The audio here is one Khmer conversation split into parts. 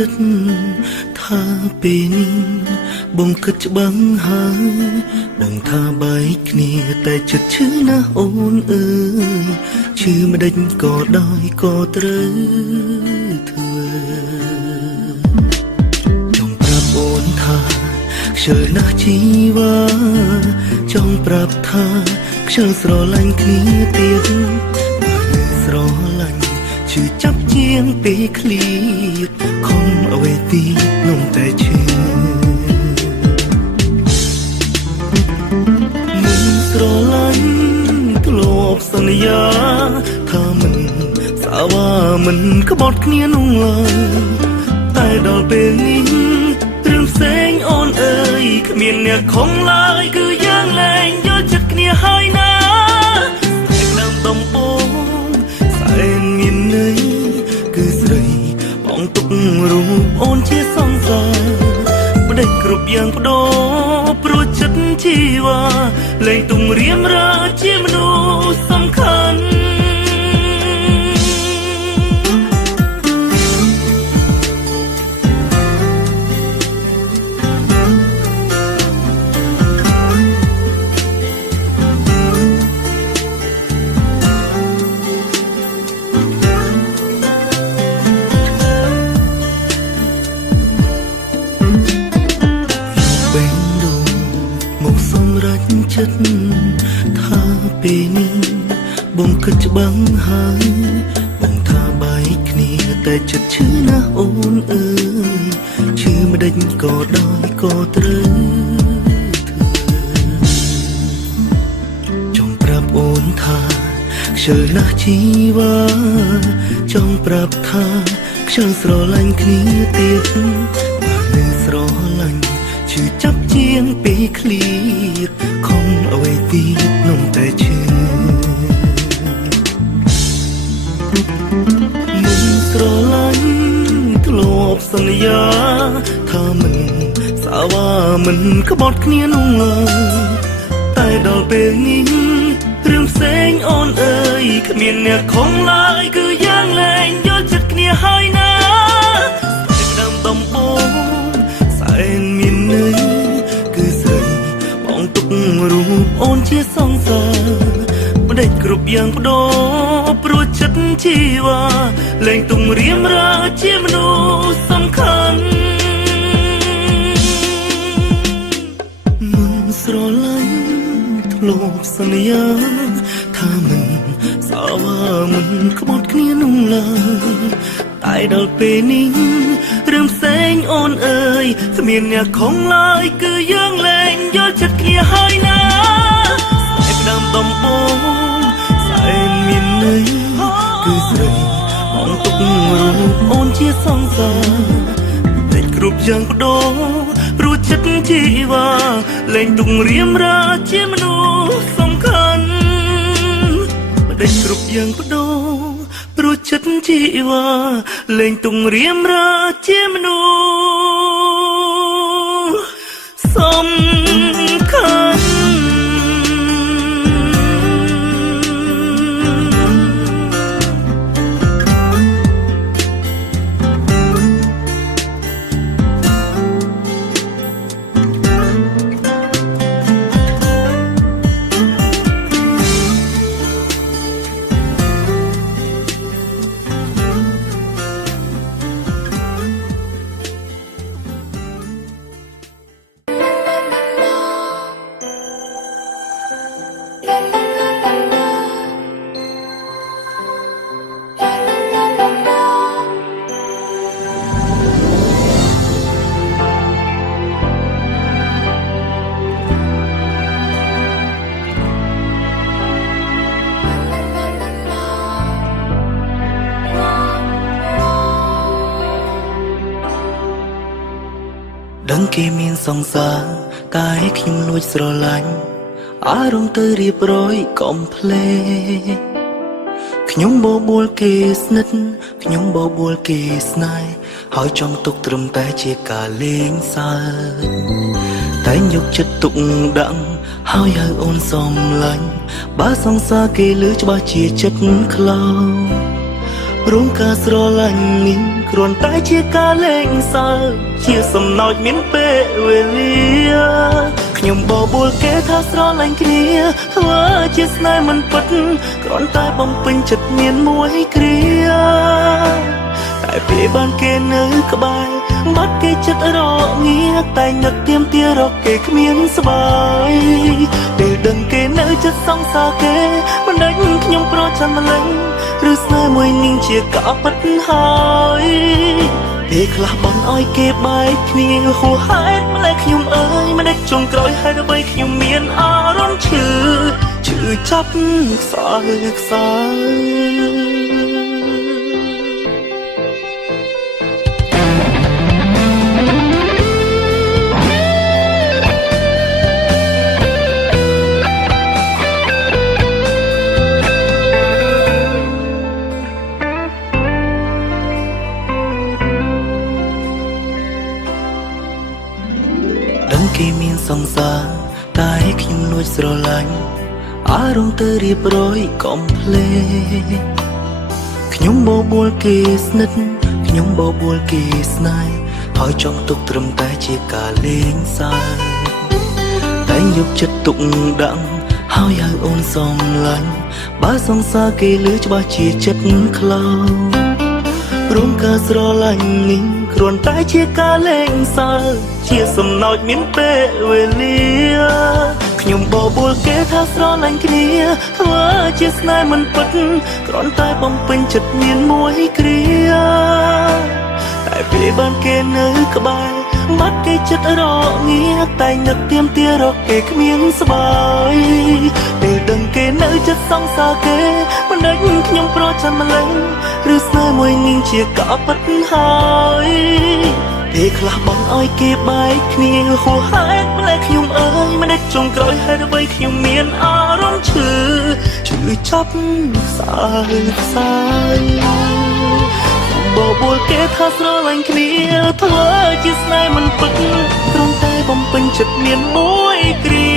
ចិត្តថាពេលនេះបងគិតច្បាស់ហើយបងថាបែកគ្នាតែចិត្តឈឺណាស់អូនអើយឈឺមិនដេចក៏ដោយក៏ត្រូវធ្វើចង់ប្រាប់អូនថាខ្ជិលណាស់ជីវ៉ាចង់ប្រាប់ថាខ្ជិលស្រឡាញ់គ្នាទៀតស្រឡាញ់ឈឺចាប់ជាងពេលឃ្លៀតខំអ្វីទីនំតែឈឺមិនស្រឡាញ់ធ្លាប់សន្យាថាមិនសាវ៉ាមិនក្បត់គ្នានោះឡើយតែដល់ពេលនេះរឿងផ្សេងអូនអើយគ្មានអ្នកខំឡើយគឺយើងលែងយល់ចិត្តគ្នាហើយណាតែដើមដំបូងសែនមានន័យគឺស្រីបងទុករូបអូនជាសង្សារបដិគ្រប់យ៉ាងបដូរព្រោះចិត្តជីវ៉ាលែងទុំរៀមរាជាមនុស្សសំខាន់ចិត្តថាពេលនេះបងគិតច្បាស់ហើយបងថាបែកគ្នាតែចិត្តឈឺណាស់អូនអើយឈឺមិនដេចក៏ដោយក៏ត្រូវធ្វើចង់ប្រាប់អូនថាខ្ជិលណាស់ជីវ៉ាចង់ប្រាប់ថាខ្ជិលស្រឡាញ់គ្នាទៀតបាននឹងស្រឡាញ់ឈឺចាប់ជាងពេលឃ្លៀតខំអ្វីទីនំតែឈឺមិនស្រឡាញ់ធ្លាប់សន្យាថាមិនសាវ៉ាមិនក្បត់គ្នានោះឡើយតែដល់ពេលនេះរឿងផ្សេងអូនអើយគ្មានអ្នកខំឡើយគឺយើងលែងយល់ចិត្តគ្នាហើយណាតែដើមដំបូងសែនមានន័យគឺស្រីបងទុករូបអូនជាសង្សារបដិគ្រប់យ៉ាងបដូរព្រោះចិត្តជីវ៉ាលែងទុំរៀមរាជាមនុស្សសំខាន់មិនស្រឡាញ់ធ្លាប់សន្យាថាមិនសាវ៉ាមិនក្បត់គ្នានោះឡើយតែដល់ពេលនេះរឿងផ្សេងអូនអើយគ្មានអ្នកខំឡើយគឺយើងលែងយល់ចិត្តគ្នាហើយណាតែដើមដំបូងសែនមានន័យគឺស្រីបងទុករូបអូនជាសង្សារតែគ្រប់យ៉ាងបដូរព្រោះចិត្តជីវ៉ាលែងទុករៀមរាជាមនុស្សសំខាន់តែគ្រប់យ៉ាងបដូរព្រោះចិត្តជីវ៉ាលែងទុំរៀមរាជាមនុស្សសំខាន់ដឹងគេមានសង្សារតែខ្ញុំលួចស្រឡាញ់អារម្មណ៍ទៅរៀបរយកុំភ្លេចខ្ញុំបបួលគេស្និទ្ធខ្ញុំបបួលគេស្នេហ៍ហើយចង់ទុកត្រឹមតែជាការលេងសើចតែយកចិត្តទុកដាក់ហើយហៅអូនសំឡាញ់បើសង្សារគេលឺច្បាស់ជាចិត្តខ្លោរោងការស្រឡាញ់នេះ គ្រាន់តែជាការលេងសើចជាសំណោចមានពេលវេលាខ្ញុំបបួលគេថាស្រឡាញ់គ្នាធ្វើជាស្នេហ៍មិនពិតគ្រាន់តែបំពេញចិត្តមានមួយគ្រាតែពេលបានគេនៅក្បែរបាត់គេចិត្តរងាតែនឹកទៀមទារកគេគ្មានស្បាយពេលដឹងគេនៅចិត្តសង្សារគេមិនដេញខ្ញុំប្រចាំម្លេងឬស្នេហ៍មួយនាងជាកោពិតហើយពេលខ្លះបានឲ្យគេបែកគ្នាហួហេតុម្លេះខ្ញុំអើយមិនដេចចុងក្រោយហេតុអ្វីខ្ញុំមានអារម្មណ៍ឈឺចាប់ខ្សោយខ្សោយគេមានសង្សារតែខ្ញុំលួចស្រឡាញ់អារម្មណ៍ទៅរៀបរយកំភ្លេខ្ញុំបបួលគេស្និទ្ធខ្ញុំបបួលគេស្នេហ៍ហើយចង់ទុកត្រឹមតែជាការលេងសើចតែយកចិត្តទុកដាក់ហើយហៅអូនសំឡាញ់បើសង្សារគេលឺច្បាស់ជាចិត្តខ្លោរួមការស្រឡាញ់នេះគ្រាន់តែជាការលេងសើចជាសំណោចមានពេលវេលាខ្ញុំបបួលគេថាស្រឡាញ់គ្នាធ្វើជាស្នេហ៍មិនពិតគ្រាន់តែបំពេញចិត្តមានមួយគ្រាតែពេលបានគេនៅក្បែរបាត់គេចិត្តរងាតែនឹកទៀមទារកគេគ្មានស្បាយពេលដឹងគេនៅចិត្តសង្សារគេមិនដេញខ្ញុំប្រចាំម្លេះឬស្នេហ៍មួយនាងជាកោពិតហើយពេលខ្លះបងឲ្យគេបែកគ្នាហួហេតុម្លេះខ្ញុំអើយមិនដេចចុងក្រោយហេតុអ្វីខ្ញុំមានអារម្មណ៍ឈឺចាប់ខ្សោយខ្សោយបបួលគេថាស្រឡាញ់គ្នាធ្វើជាស្នេហ៍មិនពិតគ្រាន់តែបំពេញចិត្តមានមួយគ្រា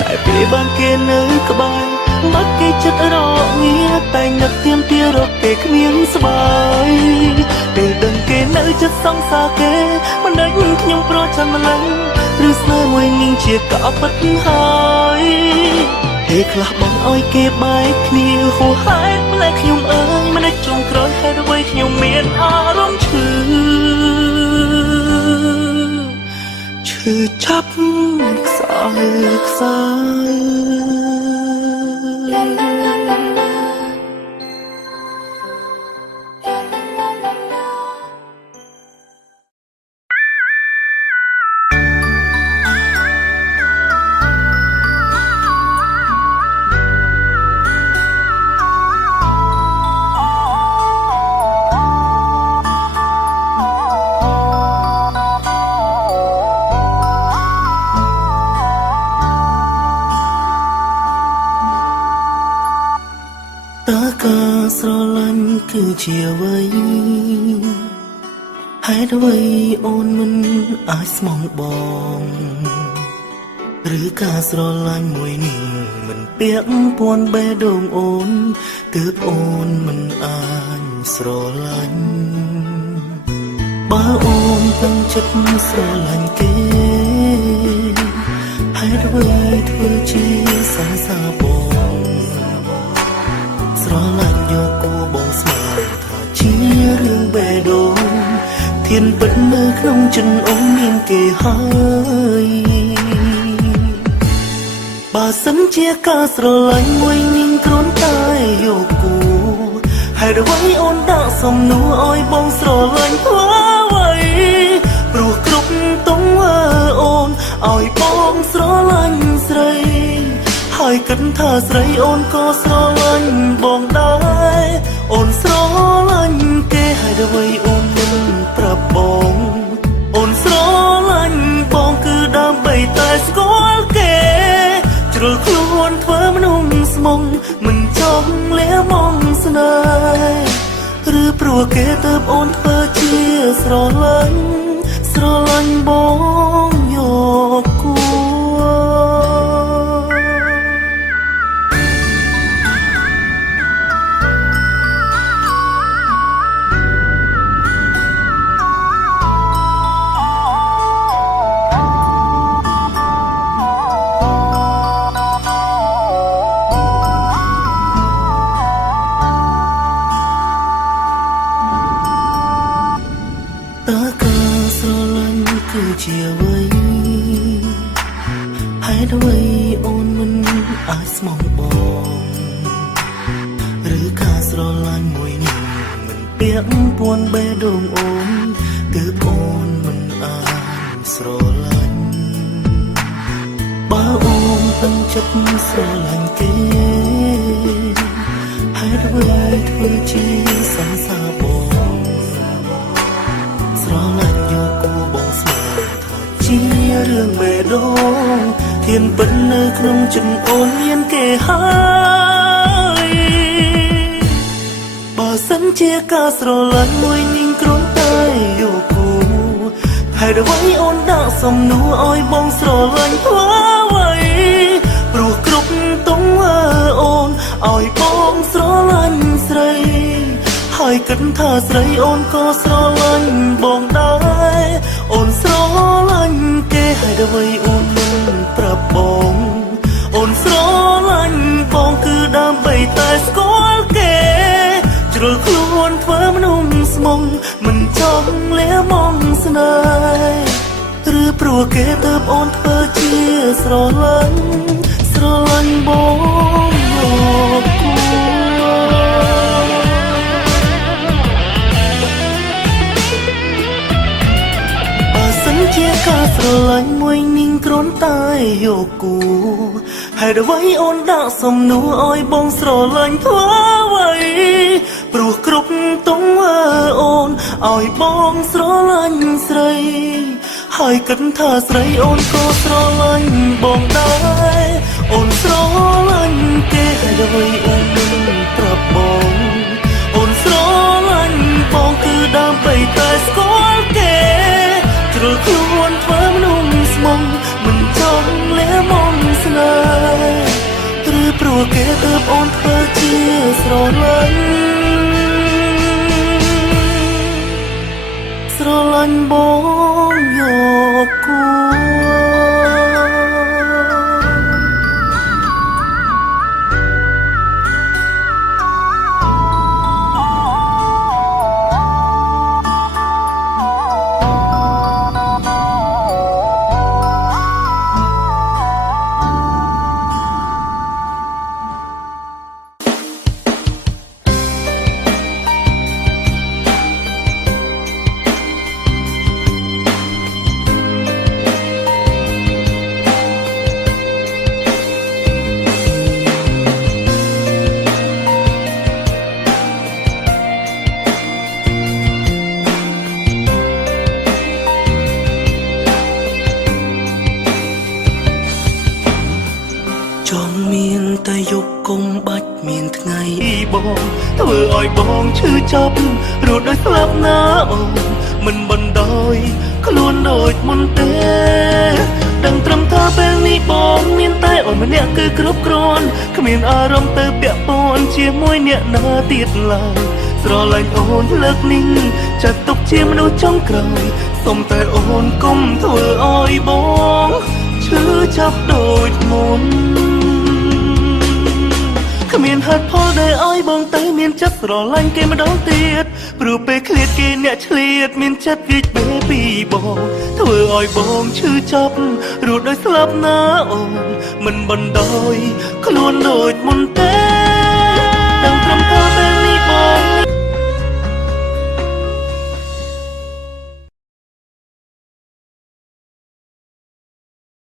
តែពេលបានគេនៅក្បែរបាត់គេចិត្តរងាតែនឹកទៀមទារកគេគ្មានស្បាយពេលដឹងគេនៅចិត្តសង្សារគេមិនដេញខ្ញុំប្រចាំម្លេះឬស្នេហ៍មួយនាងជាកោពិតហើយពេលខ្លះបងឲ្យគេបែកគ្នាហួហេតុម្លេះខ្ញុំអើយមិនដេចចុងក្រោយហេតុអ្វីខ្ញុំមានអារម្មណ៍ឈឺចាប់ខ្សោយខ្សោយតើការស្រឡាញ់គឺជាអ្វីហេតុអ្វីអូនមិនអាចស្មងបងឬការស្រឡាញ់មួយនេះមិនពាក់ព័ន្ធបេះដូងអូនទើបអូនមិនអាចស្រឡាញ់បើអូនតាំងចិត្តស្រឡាញ់គេហេតុអ្វីធ្វើជាសង្សារបងស្រឡាញ់យកគួរបងស្មានថាជារឿងបេះដូងធានពិតនៅក្នុងចិត្តអូនមានគេហើយបើសិនជាការស្រឡាញ់មួយនាងគ្រាន់តែយកគួរហេតុអ្វីអូនដាក់សំណួរឲ្យបងស្រឡាញ់ធ្វើអ្វីព្រោះគ្រប់ទង្វើអូនឲ្យបងស្រឡាញ់ស្រីហើយគិតថាស្រីអូនក៏ស្រឡាញ់បងដែរអូនស្រឡាញ់គេហើយអ្វីអូនមិនប្រាប់បងអូនស្រឡាញ់បងគឺដើម្បីតែស្គាល់គេជ្រុលខ្លួនធ្វើមនុស្សស្មុងមិនចង់លះមងស្នេហ៍ឬព្រោះគេទៅអូនធ្វើជាស្រឡាញ់បងយកគួ ตุអ្វីអូនមិនអាចស្មងបងឬការស្រឡាញ់មួយនេះមិនពាក់ពួនបេះដូងអូនគឺអូនមិនអាចស្រឡាញ់បើអូនតាំងចិត្តស្រឡាញ់គេហេតុអ្វីធ្វើជាសង្សារបងស្រឡាញ់យកគូបងស្មើថាជារឿងបេះដូងធានពិតនៅក្នុងចិត្តអូនមានគេហើយបើសិនជាការស្រឡាញ់មួយនាងគ្រាន់តែយកគូហេតុអ្វីអូនដាក់សំណួរឲ្យបងស្រឡាញ់ធ្វើអ្វីព្រោះគ្រប់ទង្វើអូនឲ្យបងស្រឡាញ់ស្រីហើយគិតថាស្រីអូនក៏ស្រឡាញ់បងដែរអូនស្រឡាញ់គេហេតុអ្វីអូនមិនប្រាប់បងអូនស្រឡាញ់បងគឺដើម្បីតែស្គាល់គេជ្រុលខ្លួនធ្វើមនុស្សស្មុងមិនចង់លះមងស្នេហ៍ឬព្រោះគេទៅអូនធ្វើជាស្រឡាញ់បងយកគូបើសិនជាការស្រឡាញ់មួយនាងគ្រាន់តែយកគូហេតុអ្វីអូនដាក់សំណួរឲ្យបងស្រឡាញ់ធ្វើអ្វីព្រោះគ្រប់ទង្វើអូនឲ្យបងស្រឡាញ់ស្រីហើយគិតថាស្រីអូនក៏ស្រឡាញ់បងដែរអូនស្រឡាញ់គេហេតុអ្វីអូនមិនប្រាប់បងអូនស្រឡាញ់បងគឺដើម្បីតែស្គាល់គេជ្រុលខ្លួនធ្វើមនុស្សស្មុងមិនចង់លះមងស្នេហ៍ឬព្រោះគេទៅអូនធ្វើជាស្រឡាញ់បងយកគូចង់មានតែយកគុំបាច់មានថ្ងៃបងធ្វើឲ្យបងឈឺចាប់រត់ដោយស្លាប់ណាអូនមិនបណ្ដោយខ្លួនដូចមុនទេដឹងត្រឹមថាពេលនេះបងមានតែអូនម្នាក់គឺគ្រប់គ្រាន់គ្មានអារម្មណ៍ទៅពាក់ព័ន្ធជាមួយអ្នកណាទៀតឡើយស្រឡាញ់អូនលើកនេះចាត់ទុកជាមនុស្សចុងក្រោយសុំតែអូនកុំធ្វើឲ្យបងឈឺចាប់ដូចមុនគ្មានហេតុផលដែលឲ្យបងទៅមានចិត្តស្រឡាញ់គេម្ដងទៀតព្រោះពេលឃ្លាតគេអ្នកឆ្លៀតមានចិត្តវិចបេពីបងធ្វើឲ្យបងឈឺចាប់រត់ដោយស្លាប់ណាអូនមិនបណ្ដោយខ្លួនដូចមុនទេ